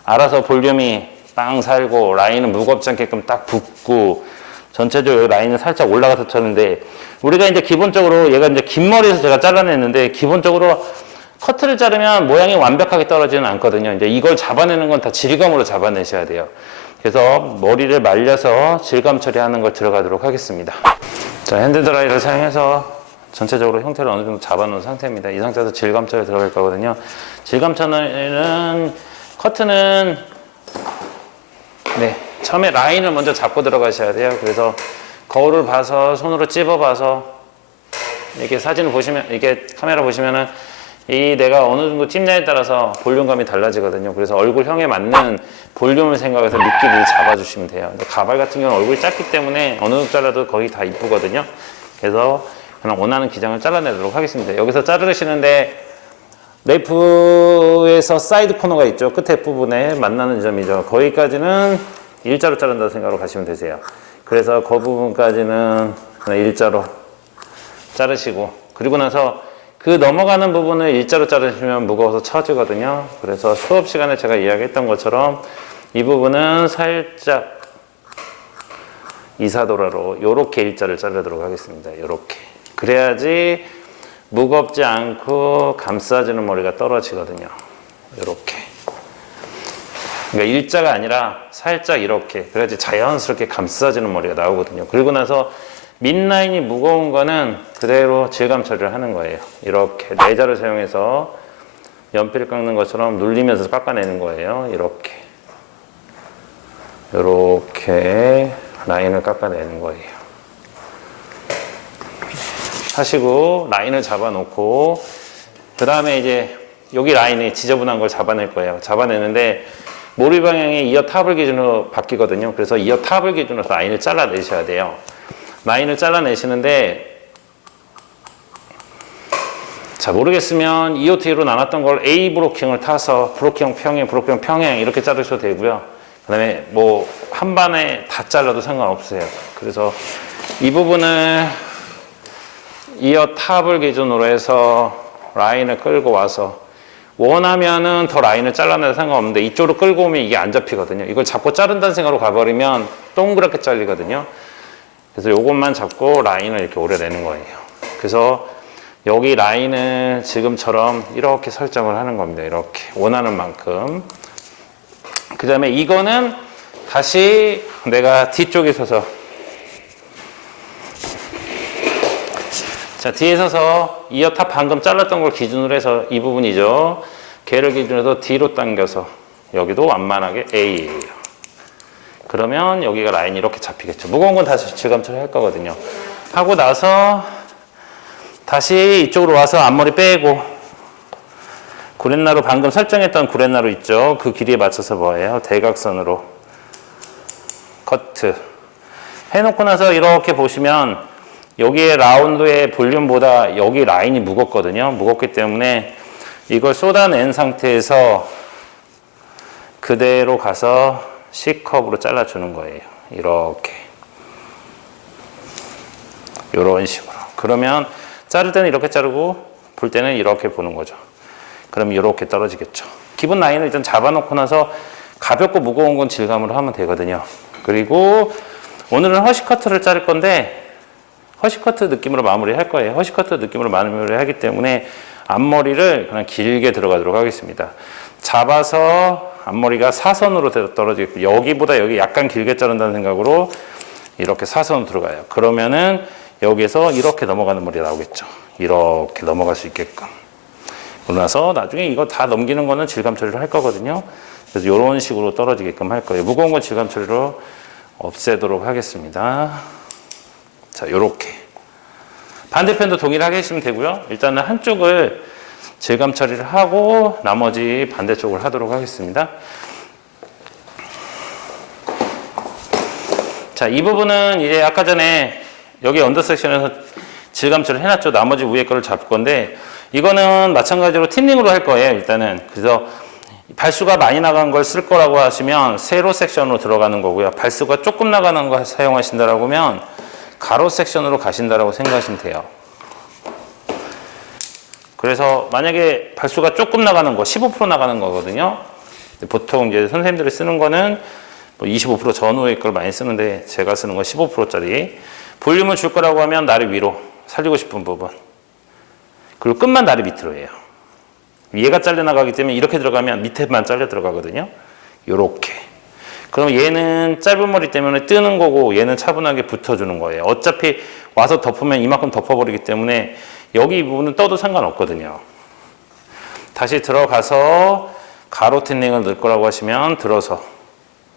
알아서 볼륨이 빵 살고 라인은 무겁지 않게끔 딱 붓고 전체적으로 라인은 살짝 올라가서 쳤는데 우리가 이제 기본적으로 얘가 이제 긴 머리에서 제가 잘라냈는데 기본적으로 커트를 자르면 모양이 완벽하게 떨어지는 않거든요. 이제 이걸 잡아내는 건 다 질감으로 잡아내셔야 돼요. 그래서 머리를 말려서 질감 처리하는 걸 들어가도록 하겠습니다. 자, 핸드드라이를 사용해서 전체적으로 형태를 어느 정도 잡아놓은 상태입니다. 이 상태에서 질감 처리 들어갈 거거든요. 질감 처리는 커트는 네, 처음에 라인을 먼저 잡고 들어가셔야 돼요. 그래서 거울을 봐서 손으로 찝어봐서 이렇게 사진을 보시면 이게 카메라 보시면은 이 내가 어느 정도 찝냐에 따라서 볼륨감이 달라지거든요. 그래서 얼굴형에 맞는 볼륨을 생각해서 미끼를 잡아주시면 돼요. 근데 가발 같은 경우는 얼굴이 작기 때문에 어느 정도 잘라도 거의 다 이쁘거든요. 그래서 그냥 원하는 기장을 잘라내도록 하겠습니다. 여기서 자르시는데 레이프에서 사이드 코너가 있죠. 끝에 부분에 만나는 점이죠. 거기까지는 일자로 자른다고 생각으로 가시면 되세요. 그래서 그 부분까지는 그냥 일자로 자르시고 그리고 나서 그 넘어가는 부분을 일자로 자르시면 무거워서 처지거든요. 그래서 수업 시간에 제가 이야기했던 것처럼 이 부분은 살짝 이사도라로 이렇게 일자를 자르도록 하겠습니다. 이렇게. 그래야지 무겁지 않고 감싸지는 머리가 떨어지거든요. 이렇게. 그러니까 일자가 아니라 살짝 이렇게. 그래야지 자연스럽게 감싸지는 머리가 나오거든요. 그리고 나서 밑라인이 무거운 거는 그대로 질감 처리를 하는 거예요. 이렇게 내자를 사용해서 연필 깎는 것처럼 눌리면서 깎아내는 거예요. 이렇게. 이렇게 라인을 깎아내는 거예요. 하시고 라인을 잡아놓고 그 다음에 이제 여기 라인이 지저분한 걸 잡아낼 거예요. 잡아내는데 머리 방향이 이어 탑을 기준으로 바뀌거든요. 그래서 이어 탑을 기준으로 라인을 잘라내셔야 돼요. 라인을 잘라내시는데 자 모르겠으면 EOT로 나눴던 걸 A 브로킹을 타서 브로킹 평행, 브로킹 평행 이렇게 자르셔도 되고요. 그 다음에 뭐 한 반에 다 잘라도 상관없어요. 그래서 이 부분을 이어 탑을 기준으로 해서 라인을 끌고 와서 원하면은 더 라인을 잘라내도 상관없는데 이쪽으로 끌고 오면 이게 안 잡히거든요. 이걸 잡고 자른다는 생각으로 가버리면 동그랗게 잘리거든요. 그래서 요것만 잡고 라인을 이렇게 오려내는 거예요. 그래서 여기 라인을 지금처럼 이렇게 설정을 하는 겁니다. 이렇게 원하는 만큼. 그 다음에 이거는 다시 내가 뒤쪽에 서서 자 뒤에 서서 이어 탑 방금 잘랐던 걸 기준으로 해서 이 부분이죠. 걔를 기준으로 해서 뒤로 당겨서 여기도 완만하게 A예요. 그러면 여기가 라인이 이렇게 잡히겠죠. 무거운 건 다시 질감 처리할 거거든요. 하고 나서 다시 이쪽으로 와서 앞머리 빼고 구렛나루 방금 설정했던 구렛나루 있죠. 그 길이에 맞춰서 뭐예요? 대각선으로 커트 해놓고 나서 이렇게 보시면 여기에 라운드의 볼륨보다 여기 라인이 무겁거든요. 무겁기 때문에 이걸 쏟아낸 상태에서 그대로 가서 C컵으로 잘라주는 거예요. 이렇게. 이런 식으로. 그러면 자를 때는 이렇게 자르고 볼 때는 이렇게 보는 거죠. 그럼 이렇게 떨어지겠죠. 기본 라인을 일단 잡아놓고 나서 가볍고 무거운 건 질감으로 하면 되거든요. 그리고 오늘은 허쉬커트를 자를 건데 허쉬커트 느낌으로 마무리할 거예요. 허쉬커트 느낌으로 마무리하기 때문에 앞머리를 그냥 길게 들어가도록 하겠습니다. 잡아서 앞머리가 사선으로 떨어지고 여기보다 여기 약간 길게 자른다는 생각으로 이렇게 사선으로 들어가요. 그러면은 여기서 이렇게 넘어가는 머리가 나오겠죠. 이렇게 넘어갈 수 있게끔. 그러고 나서 나중에 이거 다 넘기는 거는 질감 처리를 할 거거든요. 그래서 이런 식으로 떨어지게끔 할 거예요. 무거운 건 질감 처리로 없애도록 하겠습니다. 자, 요렇게. 반대편도 동일하게 하시면 되고요. 일단은 한쪽을 질감 처리를 하고 나머지 반대쪽을 하도록 하겠습니다. 자, 이 부분은 이제 아까 전에 여기 언더 섹션에서 질감 처리를 해놨죠. 나머지 위에 거를 잡을 건데 이거는 마찬가지로 틴닝으로 할 거예요. 일단은. 그래서 발수가 많이 나간 걸 쓸 거라고 하시면 세로 섹션으로 들어가는 거고요. 발수가 조금 나가는 거 사용하신다라고 하면 가로 섹션으로 가신다라고 생각하시면 돼요. 그래서 만약에 발수가 조금 나가는 거, 15% 나가는 거거든요. 보통 이제 선생님들이 쓰는 거는 뭐 25% 전후의 걸 많이 쓰는데 제가 쓰는 건 15%짜리. 볼륨을 줄 거라고 하면 나를 위로 살리고 싶은 부분. 그리고 끝만 나를 밑으로 해요. 얘가 잘려 나가기 때문에 이렇게 들어가면 밑에만 잘려 들어가거든요. 요렇게. 그럼 얘는 짧은 머리 때문에 뜨는 거고 얘는 차분하게 붙어주는 거예요. 어차피 와서 덮으면 이만큼 덮어버리기 때문에 여기 이 부분은 떠도 상관없거든요. 다시 들어가서 가로 틴닝을 넣을 거라고 하시면 들어서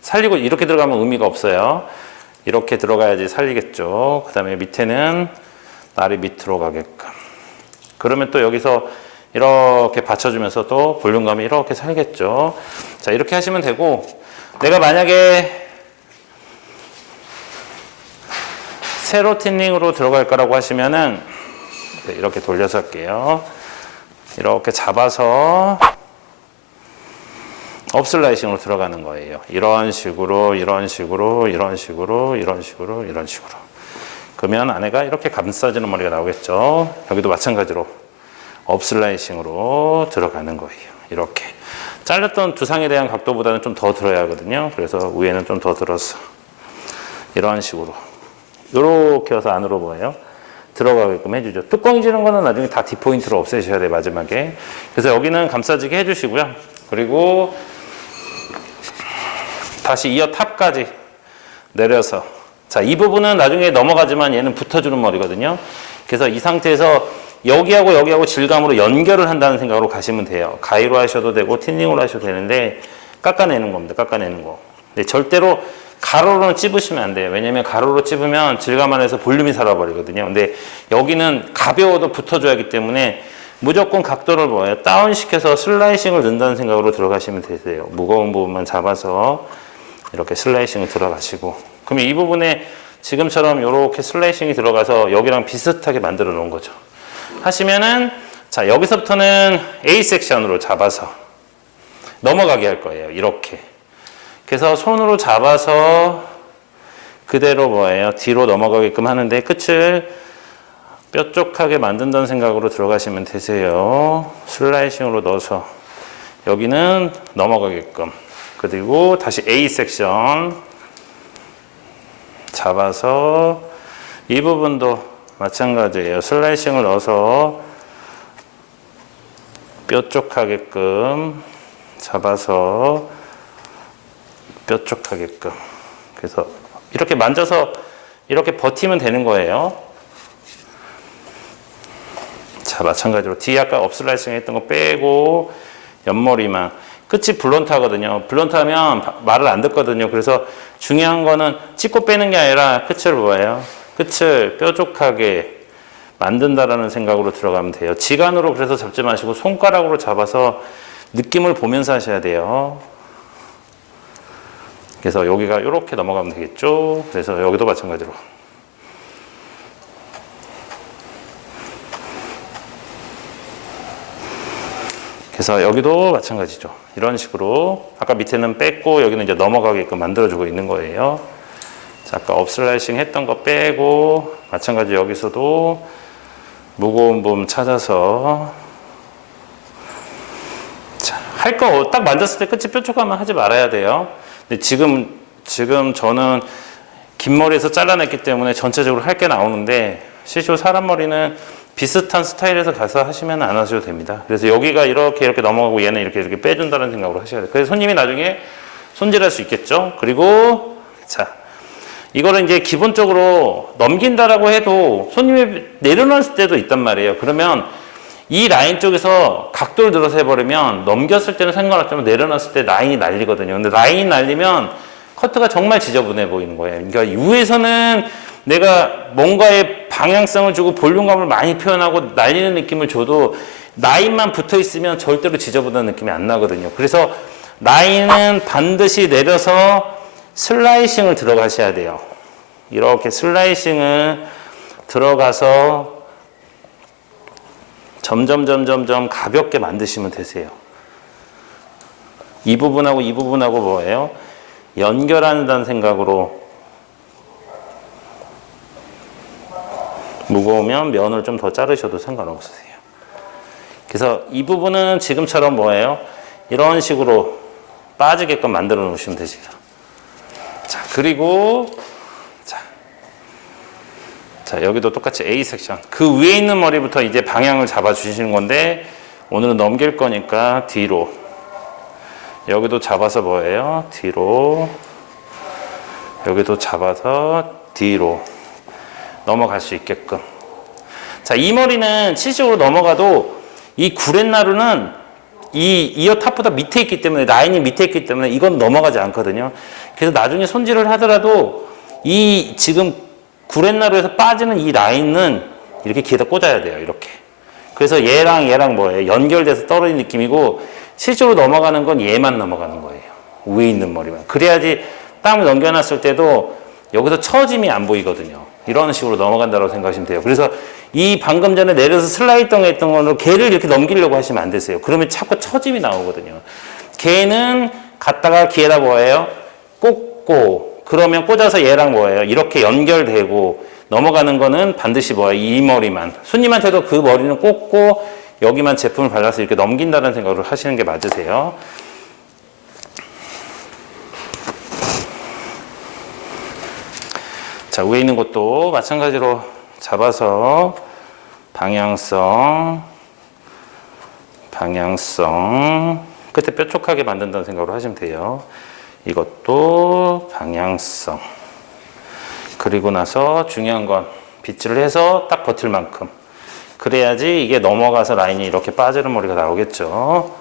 살리고 이렇게 들어가면 의미가 없어요. 이렇게 들어가야지 살리겠죠. 그 다음에 밑에는 날이 밑으로 가게끔. 그러면 또 여기서 이렇게 받쳐주면서 또 볼륨감이 이렇게 살겠죠. 자, 이렇게 하시면 되고 내가 만약에 세로 틴닝으로 들어갈 거라고 하시면은 이렇게 돌려서 할게요. 이렇게 잡아서 업슬라이싱으로 들어가는 거예요. 이런 식으로, 이런 식으로, 이런 식으로, 이런 식으로, 이런 식으로. 그러면 안에가 이렇게 감싸지는 머리가 나오겠죠. 여기도 마찬가지로 업슬라이싱으로 들어가는 거예요. 이렇게. 잘렸던 두상에 대한 각도보다는 좀 더 들어야 하거든요. 그래서 위에는 좀 더 들어서 이런 식으로. 이렇게 해서 안으로 뭐예요? 들어가게끔 해주죠. 뚜껑이 지는 거는 나중에 다 D포인트로 없애셔야 돼요, 마지막에. 그래서 여기는 감싸지게 해주시고요. 그리고 다시 이어 탑까지 내려서. 자, 이 부분은 나중에 넘어가지만 얘는 붙어주는 머리거든요. 그래서 이 상태에서 여기하고 여기하고 질감으로 연결을 한다는 생각으로 가시면 돼요. 가위로 하셔도 되고 틴닝으로 하셔도 되는데 깎아내는 겁니다. 깎아내는 거. 근데 절대로 가로로는 찝으시면 안 돼요. 왜냐면 가로로 찝으면 질감 안에서 볼륨이 살아버리거든요. 근데 여기는 가벼워도 붙어줘야 하기 때문에 무조건 각도를 뭐예요? 다운시켜서 슬라이싱을 넣는다는 생각으로 들어가시면 되세요. 무거운 부분만 잡아서 이렇게 슬라이싱을 들어가시고. 그러면 이 부분에 지금처럼 이렇게 슬라이싱이 들어가서 여기랑 비슷하게 만들어 놓은 거죠. 하시면은 자, 여기서부터는 A 섹션으로 잡아서 넘어가게 할 거예요. 이렇게. 그래서 손으로 잡아서 그대로 뭐예요? 뒤로 넘어가게끔 하는데 끝을 뾰족하게 만든다는 생각으로 들어가시면 되세요. 슬라이싱으로 넣어서 여기는 넘어가게끔. 그리고 다시 A 섹션 잡아서 이 부분도 마찬가지예요. 슬라이싱을 넣어서 뾰족하게끔 잡아서 뾰족하게끔. 그래서 이렇게 만져서 이렇게 버티면 되는 거예요. 자, 마찬가지로 뒤에 아까 업슬라이싱 했던 거 빼고 옆머리만. 끝이 블런트 하거든요. 블런트 하면 말을 안 듣거든요. 그래서 중요한 거는 찍고 빼는 게 아니라 끝을 뭐예요? 끝을 뾰족하게 만든다라는 생각으로 들어가면 돼요. 지간으로 그래서 잡지 마시고 손가락으로 잡아서 느낌을 보면서 하셔야 돼요. 그래서 여기가 이렇게 넘어가면 되겠죠. 그래서 여기도 마찬가지로. 그래서 여기도 마찬가지죠. 이런 식으로 아까 밑에는 뺐고 여기는 이제 넘어가게끔 만들어주고 있는 거예요. 자, 아까 업슬라이싱 했던 거 빼고 마찬가지 여기서도 무거운 부분 찾아서 할 거 딱 만졌을 때 끝이 뾰족하면 하지 말아야 돼요. 근데 지금 저는 긴 머리에서 잘라냈기 때문에 전체적으로 할 게 나오는데 실제로 사람 머리는 비슷한 스타일에서 가서 하시면 안 하셔도 됩니다. 그래서 여기가 이렇게 넘어가고 얘는 이렇게 빼준다는 생각으로 하셔야 돼요. 그래서 손님이 나중에 손질할 수 있겠죠. 그리고 자, 이거를 이제 기본적으로 넘긴다라고 해도 손님이 내려놨을 때도 있단 말이에요. 그러면 이 라인 쪽에서 각도를 들어서 해버리면 넘겼을 때는 상관없지만 내려놨을 때 라인이 날리거든요. 근데 라인이 날리면 커트가 정말 지저분해 보이는 거예요. 그러니까 위에서는 내가 뭔가의 방향성을 주고 볼륨감을 많이 표현하고 날리는 느낌을 줘도 라인만 붙어 있으면 절대로 지저분한 느낌이 안 나거든요. 그래서 라인은 반드시 내려서 슬라이싱을 들어가셔야 돼요. 이렇게 슬라이싱을 들어가서 점점 가볍게 만드시면 되세요. 이 부분하고 이 부분하고 뭐예요? 연결한다는 생각으로 무거우면 면을 좀 더 자르셔도 상관없으세요. 그래서 이 부분은 지금처럼 뭐예요? 이런 식으로 빠지게끔 만들어 놓으시면 되죠. 자, 그리고 자, 여기도 똑같이 A 섹션. 그 위에 있는 머리부터 이제 방향을 잡아 주시는 건데 오늘은 넘길 거니까 뒤로. 여기도 잡아서 뭐예요? 뒤로. 여기도 잡아서 뒤로 넘어갈 수 있게끔. 자, 이 머리는 70으로 넘어가도 이 구렛나루는 이 이어 탑보다 밑에 있기 때문에, 라인이 밑에 있기 때문에 이건 넘어가지 않거든요. 그래서 나중에 손질을 하더라도 이 지금 구렛나루에서 빠지는 이 라인은 이렇게 귀에다 꽂아야 돼요. 이렇게. 그래서 얘랑 뭐예요? 연결돼서 떨어진 느낌이고 실제로 넘어가는 건 얘만 넘어가는 거예요. 위에 있는 머리만. 그래야지 땀을 넘겨놨을 때도 여기서 처짐이 안 보이거든요. 이런 식으로 넘어간다고 생각하시면 돼요. 그래서 이 방금 전에 내려서 슬라이딩 했던 거는 걔를 이렇게 넘기려고 하시면 안 되세요. 그러면 자꾸 처짐이 나오거든요. 걔는 갖다가 귀에다 뭐예요? 꽂고, 그러면 꽂아서 얘랑 뭐예요? 이렇게 연결되고 넘어가는 거는 반드시 뭐예요? 이 머리만. 손님한테도 그 머리는 꽂고 여기만 제품을 발라서 이렇게 넘긴다는 생각으로 하시는 게 맞으세요. 자, 위에 있는 것도 마찬가지로 잡아서 방향성 끝에 뾰족하게 만든다는 생각으로 하시면 돼요. 이것도 방향성. 그리고 나서 중요한 건 빗질을 해서 딱 버틸 만큼. 그래야지 이게 넘어가서 라인이 이렇게 빠지는 머리가 나오겠죠.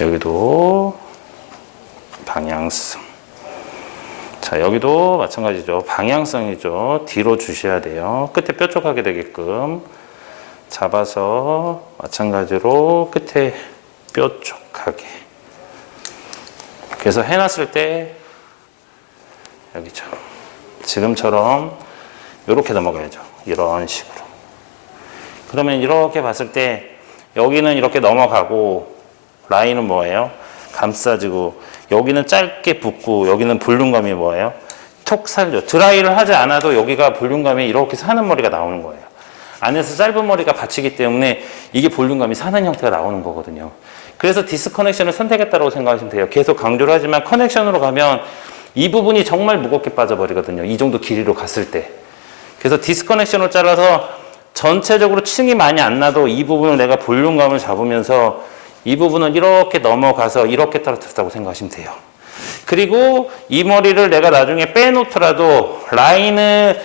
여기도 방향성. 자, 여기도 마찬가지죠. 방향성이죠. 뒤로 주셔야 돼요. 끝에 뾰족하게 되게끔 잡아서 마찬가지로 끝에 뾰족하게. 그래서 해놨을 때 여기죠. 지금처럼 이렇게 넘어가야죠. 이런 식으로. 그러면 이렇게 봤을 때 여기는 이렇게 넘어가고 라인은 뭐예요? 감싸지고 여기는 짧게 붓고 여기는 볼륨감이 뭐예요? 톡 살죠. 드라이를 하지 않아도 여기가 볼륨감이 이렇게 사는 머리가 나오는 거예요. 안에서 짧은 머리가 받치기 때문에 이게 볼륨감이 사는 형태가 나오는 거거든요. 그래서 디스커넥션을 선택했다고 생각하시면 돼요. 계속 강조를 하지만 커넥션으로 가면 이 부분이 정말 무겁게 빠져버리거든요. 이 정도 길이로 갔을 때. 그래서 디스커넥션을 잘라서 전체적으로 층이 많이 안 나도 이 부분을 내가 볼륨감을 잡으면서 이 부분은 이렇게 넘어가서 이렇게 떨어뜨렸다고 생각하시면 돼요. 그리고 이 머리를 내가 나중에 빼놓더라도 라인을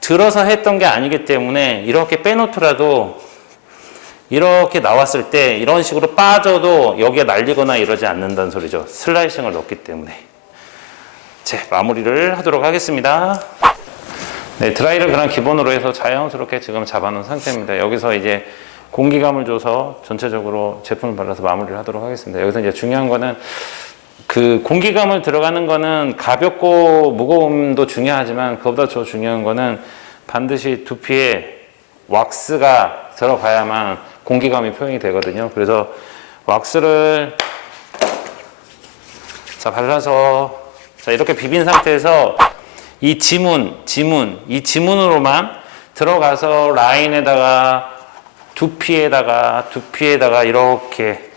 들어서 했던 게 아니기 때문에 이렇게 빼놓더라도 이렇게 나왔을 때 이런 식으로 빠져도 여기에 날리거나 이러지 않는다는 소리죠. 슬라이싱을 넣었기 때문에. 자, 마무리를 하도록 하겠습니다. 네, 드라이를 그냥 기본으로 해서 자연스럽게 지금 잡아놓은 상태입니다. 여기서 이제 공기감을 줘서 전체적으로 제품을 발라서 마무리를 하도록 하겠습니다. 여기서 이제 중요한 거는 그 공기감을 들어가는 거는 가볍고 무거움도 중요하지만 그보다 더 중요한 거는 반드시 두피에 왁스가 들어가야만 공기감이 표현이 되거든요. 그래서 왁스를 자 발라서 자 이렇게 비빈 상태에서 이 지문으로만 들어가서 라인에다가 두피에다가 이렇게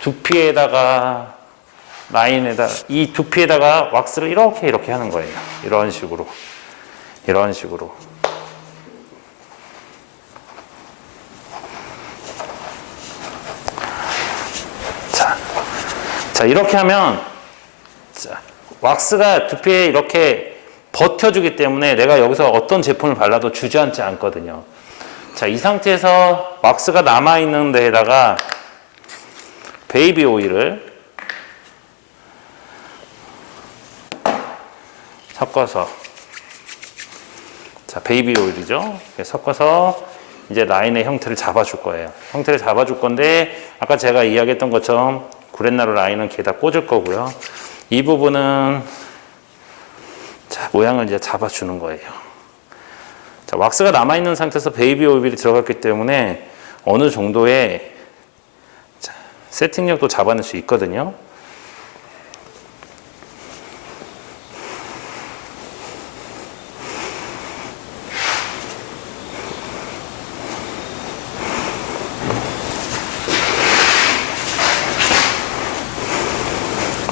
두피에다가 라인에다 이 두피에다가 왁스를 이렇게 하는 거예요. 이런 식으로. 자 이렇게 하면 자, 왁스가 두피에 이렇게 버텨주기 때문에 내가 여기서 어떤 제품을 발라도 주저앉지 않거든요. 자, 이 상태에서 왁스가 남아있는 데에다가 베이비 오일을 섞어서, 자, 베이비 오일이죠. 섞어서 이제 라인의 형태를 잡아줄 거예요. 형태를 잡아줄 건데, 아까 제가 이야기했던 것처럼 구렛나루 라인은 뒤에다 꽂을 거고요. 이 부분은, 자, 모양을 이제 잡아주는 거예요. 자, 왁스가 남아있는 상태에서 베이비 오일이 들어갔기 때문에 어느 정도의 세팅력도 잡아낼 수 있거든요.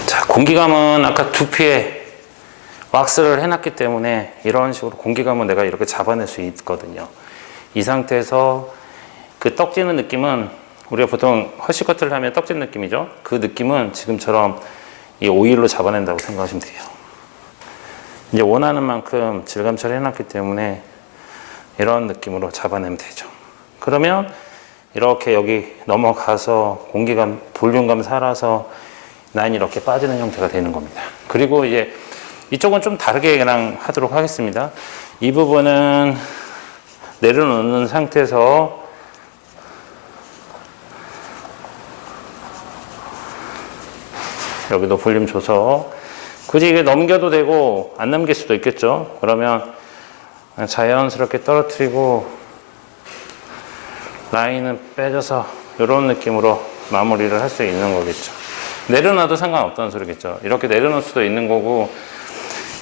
자, 공기감은 아까 두피에 왁스를 해놨기 때문에 이런 식으로 공기감은 내가 이렇게 잡아낼 수 있거든요. 이 상태에서 그 떡지는 느낌은 우리가 보통 허쉬커트를 하면 떡진 느낌이죠. 그 느낌은 지금처럼 이 오일로 잡아낸다고 생각하시면 돼요. 이제 원하는 만큼 질감 처리해놨기 때문에 이런 느낌으로 잡아내면 되죠. 그러면 이렇게 여기 넘어가서 공기감, 볼륨감 살아서 라인이 이렇게 빠지는 형태가 되는 겁니다. 그리고 이제 이쪽은 좀 다르게 그냥 하도록 하겠습니다. 이 부분은 내려놓는 상태에서 여기도 볼륨 줘서 굳이 이게 넘겨도 되고 안 넘길 수도 있겠죠. 그러면 자연스럽게 떨어뜨리고 라인은 빼줘서 이런 느낌으로 마무리를 할 수 있는 거겠죠. 내려놔도 상관없다는 소리겠죠. 이렇게 내려놓을 수도 있는 거고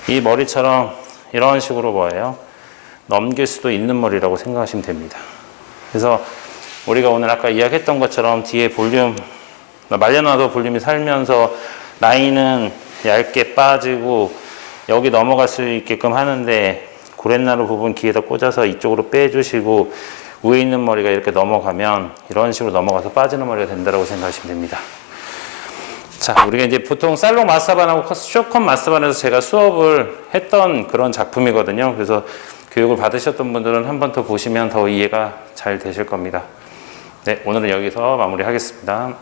이 머리처럼 이런 식으로 뭐예요? 넘길 수도 있는 머리라고 생각하시면 됩니다. 그래서 우리가 오늘 아까 이야기했던 것처럼 뒤에 볼륨 말려놔도 볼륨이 살면서 라인은 얇게 빠지고 여기 넘어갈 수 있게끔 하는데 구렛나루 부분 귀에다 꽂아서 이쪽으로 빼주시고 위에 있는 머리가 이렇게 넘어가면 이런 식으로 넘어가서 빠지는 머리가 된다고 생각하시면 됩니다. 자, 우리가 이제 보통 살롱 마스터반하고 쇼컷 마스터반에서 제가 수업을 했던 그런 작품이거든요. 그래서 교육을 받으셨던 분들은 한 번 더 보시면 더 이해가 잘 되실 겁니다. 네, 오늘은 여기서 마무리하겠습니다.